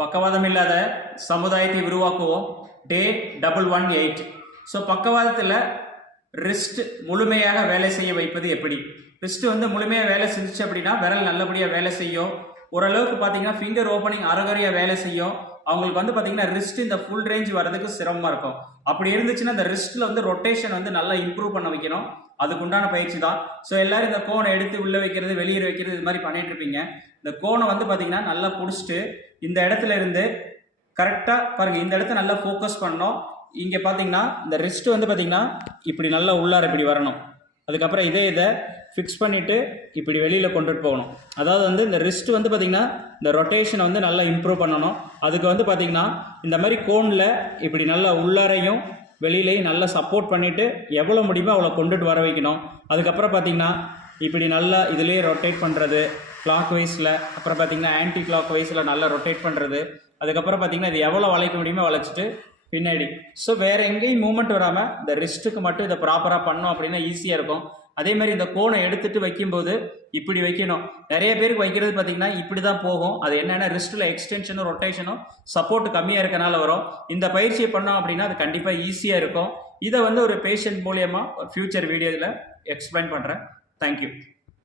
பக்கவாதம் இல்லாத சமுதாயத்தை உருவாக்குவோம். Day double one eight so பக்கவாதத்தில் wrist முழுமையாக வேலை செய்ய வைப்பது எப்படி? ரிஸ்ட் வந்து முழுமையாக வேலை செஞ்சுச்சு அப்படின்னா விரல் நல்லபடியாக வேலை செய்யும். ஓரளவுக்கு பார்த்தீங்கன்னா ஃபிங்கர் ஓப்பனிங் அறகுறையாக வேலை செய்யும். அவங்களுக்கு வந்து பார்த்தீங்கன்னா ரிஸ்ட் இந்த ஃபுல் ரேஞ்ச் வரதுக்கு சிரமமாக இருக்கும். அப்படி இருந்துச்சுன்னா இந்த ரிஸ்ட்டில் வந்து ரொட்டேஷன் வந்து நல்லா இம்ப்ரூவ் பண்ண வைக்கணும். அதுக்கு உண்டான பயிற்சி தான். ஸோ எல்லாரும் இந்த கோனை எடுத்து உள்ளே வைக்கிறது வெளியே வைக்கிறது இது மாதிரி பண்ணிட்டு இருப்பீங்க. இந்த கோனை வந்து பார்த்தீங்கன்னா நல்லா பிடிச்சிட்டு இந்த இடத்துல இருந்து கரெக்டாக பாருங்கள் இந்த இடத்த நல்லா ஃபோக்கஸ் பண்ணணும். இங்கே பார்த்தீங்கன்னா இந்த ரிஸ்ட் வந்து பார்த்தீங்கன்னா இப்படி நல்லா உள்ளார இப்படி வரணும். அதுக்கப்புறம் இதே இதை ஃபிக்ஸ் பண்ணிவிட்டு இப்படி வெளியில் கொண்டுட்டு போகணும். அதாவது வந்து இந்த ரிஸ்ட் வந்து பார்த்திங்கன்னா இந்த ரொட்டேஷனை வந்து நல்லா இம்ப்ரூவ் பண்ணணும். அதுக்கு வந்து பார்த்திங்கன்னா இந்த மாதிரி கோனில் இப்படி நல்லா உள்ளாரையும் வெளியிலையும் நல்லா சப்போர்ட் பண்ணிவிட்டு எவ்வளோ முடியுமோ அவ்வளோ கொண்டுட்டு வர வைக்கணும். அதுக்கப்புறம் பார்த்திங்கன்னா இப்படி நல்லா இதுலேயே ரொட்டேட் பண்ணுறது கிளாக் வைஸில் அப்புறம் பார்த்திங்கன்னா ஆன்டி கிளாக் வைஸில் நல்லா ரொட்டேட் பண்ணுறது அதுக்கப்புறம் பார்த்திங்கன்னா இது எவ்வளோ வளைக்க முடியுமோ வளைச்சிட்டு பின்னாடி. ஸோ வேறு எங்கேயும் மூமெண்ட் வராமல் இந்த ரிஸ்ட்டுக்கு மட்டும் இதை ப்ராப்பராக பண்ணோம் அப்படின்னா ஈஸியாக இருக்கும். அதே மாதிரி இந்த கோனை எடுத்துட்டு வைக்கும்போது இப்படி வைக்கணும். நிறைய பேருக்கு வைக்கிறது பார்த்தீங்கன்னா இப்படி தான் போகும். அது என்னென்ன ரிஸ்ட்டில் எக்ஸ்டென்ஷனும் ரொட்டேஷனும் சப்போர்ட் கம்மியாக இருக்கனால வரும். இந்த பயிற்சியை பண்ணோம் அப்படின்னா அது கண்டிப்பாக ஈஸியாக இருக்கும். இதை வந்து ஒரு பேஷண்ட் மூலியமாக ஃப்யூச்சர் வீடியோவில் எக்ஸ்பிளைன் பண்ணுறேன் தேங்க்யூ